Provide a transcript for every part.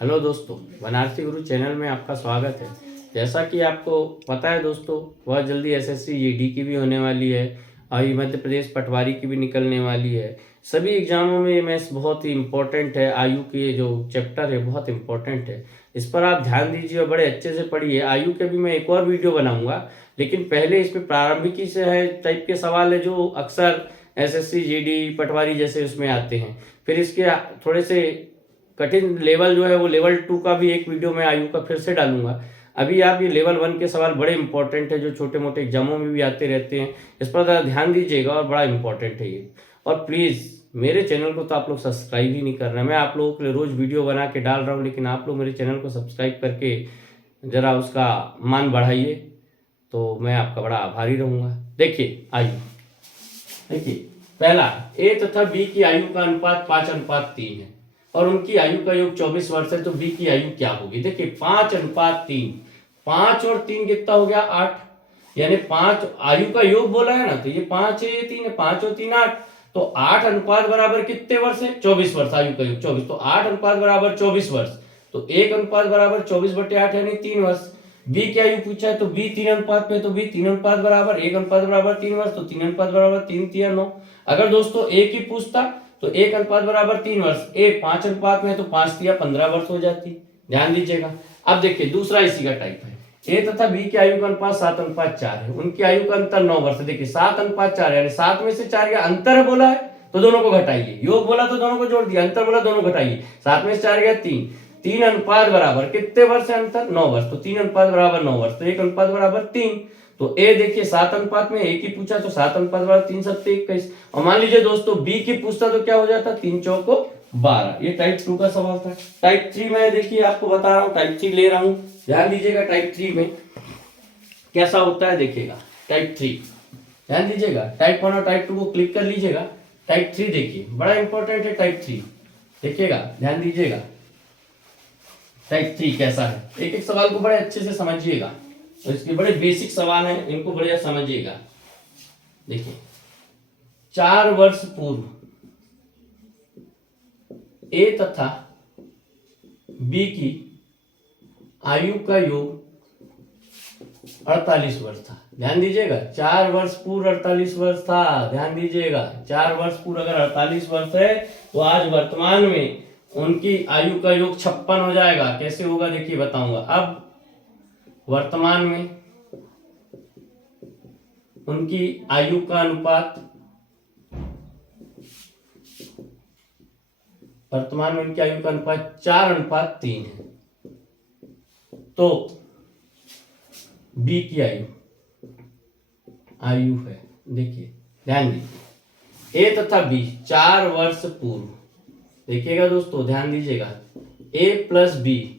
Hello दोस्तों, बनारसी गुरु channel में आपका स्वागत है। जैसा कि आपको पता है दोस्तों, बहुत जल्दी एसएससी जीडी की भी होने वाली है और ये मध्य प्रदेश पटवारी की भी निकलने वाली है। सभी एग्जामों में मैथ्स बहुत ही इम्पोर्टेंट है। आयु के जो चैप्टर है बहुत इम्पोर्टेंट है, इस पर आप ध्यान दीजिए और बड़े अच्छे से पढ़िए। आयु के भी मैं एक और वीडियो बनाऊंगा, लेकिन पहले इसमें प्रारंभिकी से है टाइप के सवाल है जो अक्सर एसएससी जीडी पटवारी जैसे उसमें आते हैं। फिर इसके थोड़े से कठिन लेवल जो है वो लेवल 2 का भी एक वीडियो मैं आयु का फिर से डालूंगा। अभी आप ये लेवल 1 के सवाल बड़े इंपॉर्टेंट है जो छोटे मोटे एग्जामों में भी आते रहते हैं, इस पर ज़रा ध्यान दीजिएगा और बड़ा इंपॉर्टेंट है ये। और प्लीज़ मेरे चैनल को तो आप लोग सब्सक्राइब ही नहीं कर रहे हैं। मैं आप लोगों के लिए रोज़ वीडियो बना के डाल रहा हूँ, लेकिन आप लोग मेरे चैनल को सब्सक्राइब करके ज़रा उसका मान बढ़ाइए तो मैं आपका बड़ा आभारी रहूँगा। देखिए आयु, देखिए पहला ए तथा बी की आयु का अनुपात 5:3 है और उनकी आयु का योग 24 वर्ष है, तो बी की आयु क्या होगी? देखिए 5:3, 5 और 3 कितना हो गया? 8। यानी 5 आयु का योग बोला है ना, तो ये 5 है, ये 3 है, 5 और 3 8। तो 8 अनुपात बराबर कितने वर्ष है? 24 वर्ष। आयु का योग 24, तो 8 अनुपात बराबर 24 वर्ष। तो 1 अनुपात बराबर 24/8 यानी 3 वर्ष। बी की आयु पूछा है तो बी 3 अनुपात में, तो बी 3 अनुपात बराबर 1 अनुपात बराबर 3 वर्ष, तो 3 अनुपात बराबर 3 3 9। अगर दोस्तों ए की पूछता तो 1 अनुपात बराबर 3 वर्ष, ए 5 अनुपात में तो 5 3 15 वर्ष हो जाती। ध्यान दीजिएगा। अब देखिए दूसरा इसी का टाइप है। ए तथा बी की आयु का अनुपात 7:4 है, उनकी आयु का अंतर 9 वर्ष। देखिए 7:4 यानी 7 में से 4 का अंतर बोला है तो दोनों को घटाइए, योग बोला तो दोनों को जोड़ दिया, अंतर बोला दोनों घटाइए। 7 में से 4 गया 3, 3 अनुपात बराबर कितने वर्ष है अंतर? 9 वर्ष। तो 3 अनुपात बराबर 9 वर्ष, तो 1 अनुपात बराबर 3। तो ए देखिए 7 अनुपात में, ए की पूछा तो 7 अनुपात बराबर 3 7 21। और मान लीजिए दोस्तों बी की पूछता तो क्या हो जाता? 3 चौको 12। ये टाइप 2 का सवाल था। टाइप 3 में देखिए आपको बता रहा हूँ, टाइप 3 ले रहा हूँ, ध्यान दीजिएगा। टाइप 3 में कैसा होता है देखिएगा। टाइप 3 ध्यान दीजिएगा। टाइप 1 और टाइप 2 को क्लिक कर लीजिएगा। टाइप 3 देखिए बड़ा इंपॉर्टेंट है। टाइप 3 देखिएगा, ध्यान दीजिएगा। टाइप 3 कैसा है, एक एक सवाल को बड़े अच्छे से समझिएगा। तो इसके बड़े बेसिक सवाल हैं, इनको बढ़िया समझिएगा। देखिए 4 वर्ष पूर्व ए तथा बी की आयु का योग 48 वर्ष था। ध्यान दीजिएगा, 4 वर्ष पूर्व 48 वर्ष था। ध्यान दीजिएगा, 4 वर्ष पूर्व अगर 48 वर्ष है तो आज वर्तमान में उनकी आयु का योग 56 हो जाएगा। कैसे होगा देखिए बताऊंगा। अब वर्तमान में उनकी आयु का अनुपात, वर्तमान में उनकी आयु का अनुपात 4:3 है। तो बी की आयु है, देखिए ध्यान दीजिए। ए तथा बी 4 वर्ष पूर्व, देखिएगा दोस्तों ध्यान दीजिएगा। ए प्लस बी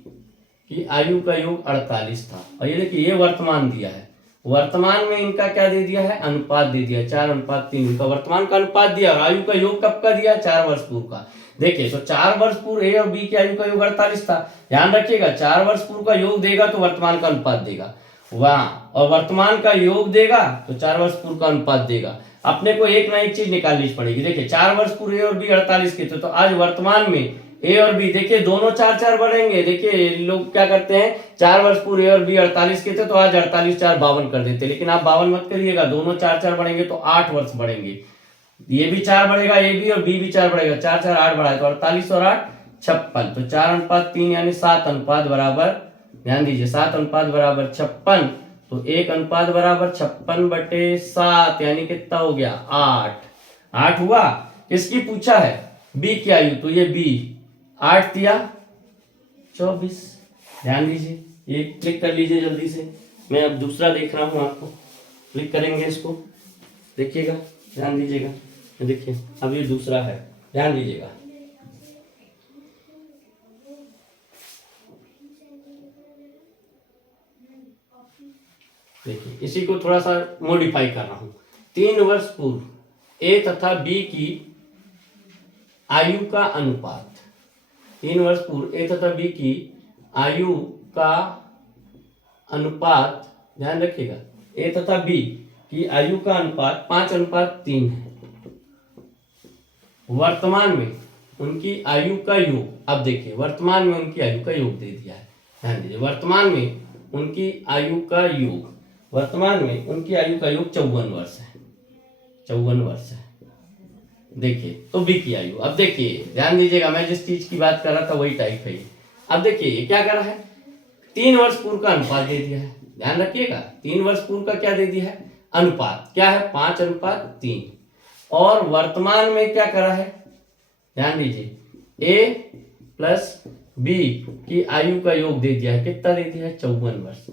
की आयु का योग 48 था और ये देखिए ये वर्तमान दिया है। वर्तमान में इनका क्या दे दिया है? अनुपात दे दिया 4:3। इनका वर्तमान का अनुपात दिया और आयु का योग कब का दिया? 4 वर्ष पूर्व का। देखिए तो 4 वर्ष पूर्व ए और बी की आयु का योग 48 था। ध्यान रखिएगा, 4 वर्ष पूर्व का योग देगा तो वर्तमान का अनुपात देगा वहां, और वर्तमान का योग देगा तो 4 वर्ष पूर्व का अनुपात देगा। अपने को एक ना एक चीज निकालनी पड़ेगी। देखिए 4 वर्ष पूर्व ए और बी 48 के थे, तो आज वर्तमान में ए और बी देखिए दोनों 4 बढ़ेंगे। देखिए लोग क्या करते हैं, 4 वर्ष पूर्व ए और बी 48 के थे तो आज 48 4 52 कर देते, लेकिन आप 52 मत करिएगा, दोनों 4 बढ़ेंगे तो 8 वर्ष बढ़ेंगे। ये भी 4 बढ़ेगा, ए बी और बी भी 4 बढ़ेगा, 4 4 8 बढ़ा है तो 48 और 8 56। तो 4:3 यानी 7 अनुपात बराबर, ध्यान दीजिए 7 अनुपात बराबर 56। तो 1 अनुपात बराबर 56/7 यानी कितना हो गया? 8 हुआ। इसकी पूछा है बी की आयु, तो ये बी 8 दिया 24। ध्यान दीजिए, ये क्लिक कर लीजिए जल्दी से। मैं अब दूसरा देख रहा हूं, आपको क्लिक करेंगे इसको, देखिएगा ध्यान दीजिएगा। देखिए अब ये दूसरा है, ध्यान दीजिएगा। देखिए इसी को थोड़ा सा मॉडिफाई कर रहा हूं। 3 वर्ष पूर्व ए तथा बी की आयु का अनुपात, 3 वर्ष पूर्व ए तथा बी की आयु का अनुपात, ध्यान रखिएगा, ए तथा बी की आयु का अनुपात 5:3 है। वर्तमान में उनकी आयु का योग, अब देखिए वर्तमान में उनकी आयु का योग दे दिया है, ध्यान दीजिए, वर्तमान में उनकी आयु का योग, वर्तमान में उनकी आयु का योग 54 वर्ष है, 54 वर्ष है। देखिए तो बी की आयु, अब देखिए ध्यान दीजिएगा, मैं जिस चीज की बात कर रहा था वही टाइप है। अब देखिए ये क्या कर रहा है, 3 वर्ष पूर्व का अनुपात दे दिया है, ध्यान रखिएगा, 3 वर्ष पूर्व का क्या दे दिया है, अनुपात क्या है, 5:3। और वर्तमान में क्या करा है, ध्यान दीजिए, ए प्लस बी की आयु का योग दे दिया है, कितना दे दिया है, 54 वर्ष।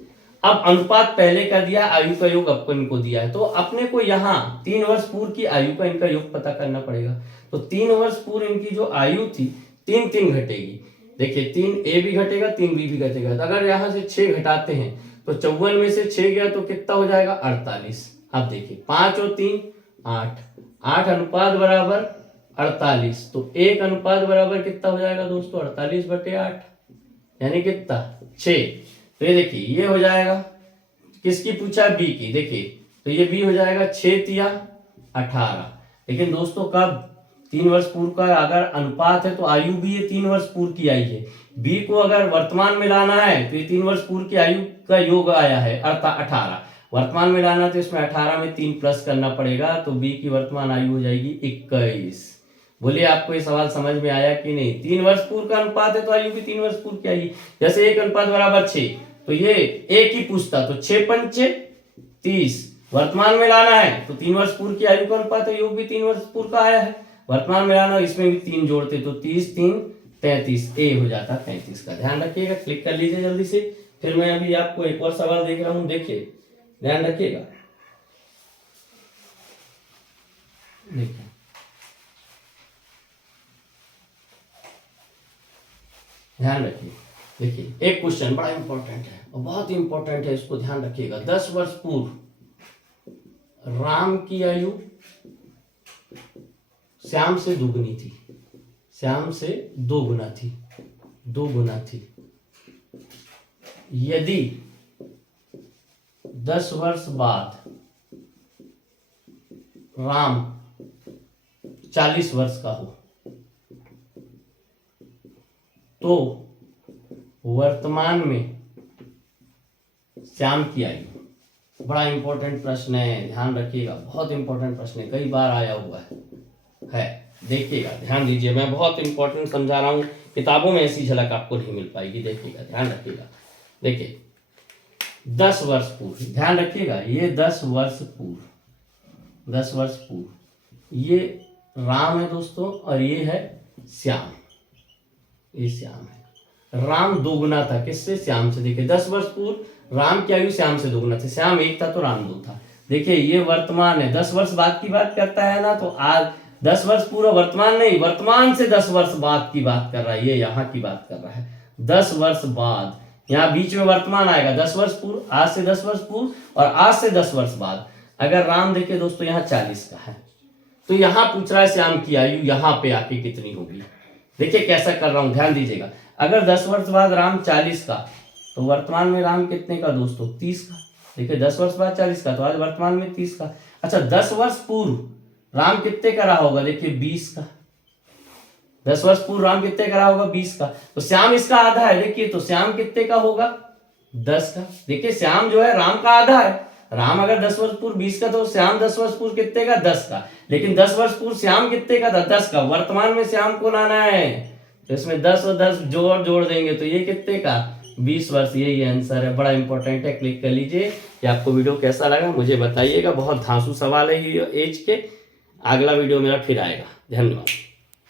अब अनुपात पहले का दिया, आयु का योग अपन को दिया है, तो अपने को यहाँ 3 वर्ष पूर्व की आयु का इनका योग पता करना पड़ेगा। तो 3 वर्ष पूर्व इनकी जो आयु थी 3 घटेगी, देखिए 3 ए भी घटेगा 3 बी भी घटेगा, तो अगर यहाँ से 6 घटाते हैं तो 54 में से 6 गया तो कितना हो जाएगा, 48। अब देखिए 5 और 3 8, 8 अनुपात बराबर 48, तो 1 अनुपात बराबर कितना हो जाएगा दोस्तों, 48/8, यानी कितना 6। तो ये देखिए ये हो जाएगा, किसकी पूछा, बी की, देखिए तो ये बी हो जाएगा 6×3=18। लेकिन दोस्तों कब, 3 वर्ष पूर्व का अगर अनुपात है तो आयु भी ये 3 वर्ष पूर्व की आई है। बी को अगर वर्तमान में लाना है तो ये 3 वर्ष पूर्व की आयु का योग आया है अर्थात 18, वर्तमान में लाना तो इसमें 18 में 3 प्लस करना पड़ेगा, तो बी की वर्तमान आयु हो जाएगी 21। बोलिए आपको ये सवाल समझ में आया कि नहीं। 3 वर्ष पूर्व का अनुपात है तो आयु भी 3 वर्ष पूर्व की आई, जैसे 1 अनुपात बराबर 6, तो ये एक ही पूछता, तो 6×5 = 30, वर्तमान में लाना है तो 3 वर्ष पूर्व की आयु का अनुपात है, योग भी 3 वर्ष पूर्व का आया है, वर्तमान में लाना इसमें भी 3 जोड़ते तो 30×3 = 33, ए हो जाता 33 का। ध्यान रखिएगा, क्लिक कर लीजिए जल्दी से। फिर मैं अभी आपको एक और सवाल देख रहा हूं, देखिए ध्यान रखिएगा, देखिए ध्यान रखिए, देखिए एक क्वेश्चन बड़ा इंपॉर्टेंट है और बहुत इंपॉर्टेंट है, इसको ध्यान रखिएगा। 10 वर्ष पूर्व राम की आयु श्याम से दुगनी थी, श्याम से 2 गुना थी, 2 गुना थी। यदि 10 वर्ष बाद राम 40 वर्ष का हो तो वर्तमान में श्याम की आयु, बड़ा इंपॉर्टेंट प्रश्न है, ध्यान रखिएगा, बहुत इंपॉर्टेंट प्रश्न है, कई बार आया हुआ है। देखिएगा ध्यान दीजिए, मैं बहुत इंपॉर्टेंट समझा रहा हूं, किताबों में ऐसी झलक आपको नहीं मिल पाएगी, देखिएगा ध्यान रखिएगा। देखिए 10 वर्ष पूर्व, ध्यान रखिएगा, ये 10 वर्ष पूर्व, 10 वर्ष पूर्व ये राम है दोस्तों और ये है श्याम, ये श्याम है। राम 2 गुना था किससे, श्याम से। देखिए 10 वर्ष पूर्व राम की आयु श्याम से 2 गुना थी, श्याम 1 था तो राम 2 था। देखिए ये वर्तमान है, 10 वर्ष बाद की बात करता है ना, तो आज 10 वर्ष पूर्व वर्तमान नहीं, वर्तमान से 10 वर्ष बाद की बात कर रहा है, ये यहाँ की बात कर रहा है। 10 वर्ष बाद, यहाँ बीच में वर्तमान आएगा, 10 वर्ष पूर्व, आज से 10 वर्ष पूर्व और आज से 10 वर्ष बाद। अगर राम देखिए दोस्तों यहाँ 40 का है, तो यहाँ पूछ रहा है श्याम की आयु यहाँ पे आके कितनी होगी। देखिए कैसा कर रहा हूं, ध्यान दीजिएगा, अगर 10 वर्ष बाद राम 40 का, तो वर्तमान में राम कितने का दोस्तों, 30 का। देखिए 10 वर्ष बाद 40 का, तो आज वर्तमान में 30 का। अच्छा 10 वर्ष पूर्व राम कितने का रहा होगा, देखिए 20 का। 10 वर्ष पूर्व राम कितने का रहा होगा, 20 का। तो श्याम इसका आधा है, देखिए तो श्याम कितने का होगा, 10 का। देखिए श्याम जो है राम का आधा है, राम अगर 10 वर्ष पूर्व 20 का, तो श्याम 10 वर्ष पूर्व कितने का, 10 का। लेकिन 10 वर्ष पूर्व श्याम कितने का था, 10 का। वर्तमान में श्याम को लाना है तो इसमें 10 और 10 जोड़ देंगे तो ये कितने का, 20 वर्ष। यही आंसर है, बड़ा इंपॉर्टेंट है, क्लिक कर लीजिए। कि आपको वीडियो कैसा लगा मुझे बताइएगा, बहुत धांसू सवाल है ये एज के। अगला वीडियो मेरा फिर आएगा, धन्यवाद।